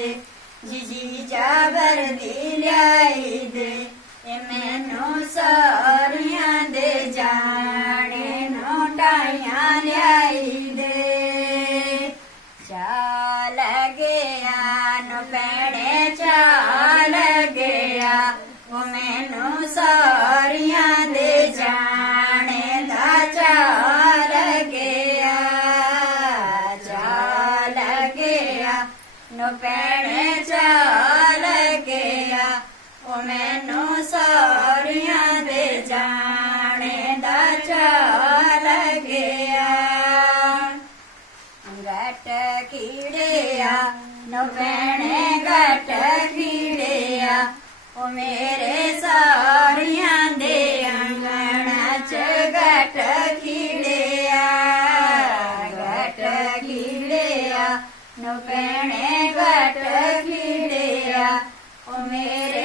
दे जीजी जाबर दिलाई दे मैनू सारियां दे जाने नोटाइयां ल्याई दे चाल गया नो भैणे चाल गया वो मैनू सारियां दे जाने दा चाल गया नो भैणे चाल गया वो मैनू सारियां दे जाने दा चाल गया गट खीड़िया नो भैणे गट खीड़िया वो मेरे सारियां दे अंगणा च गट खीड़िया नो भैणे गट खीड़िया वो मेरे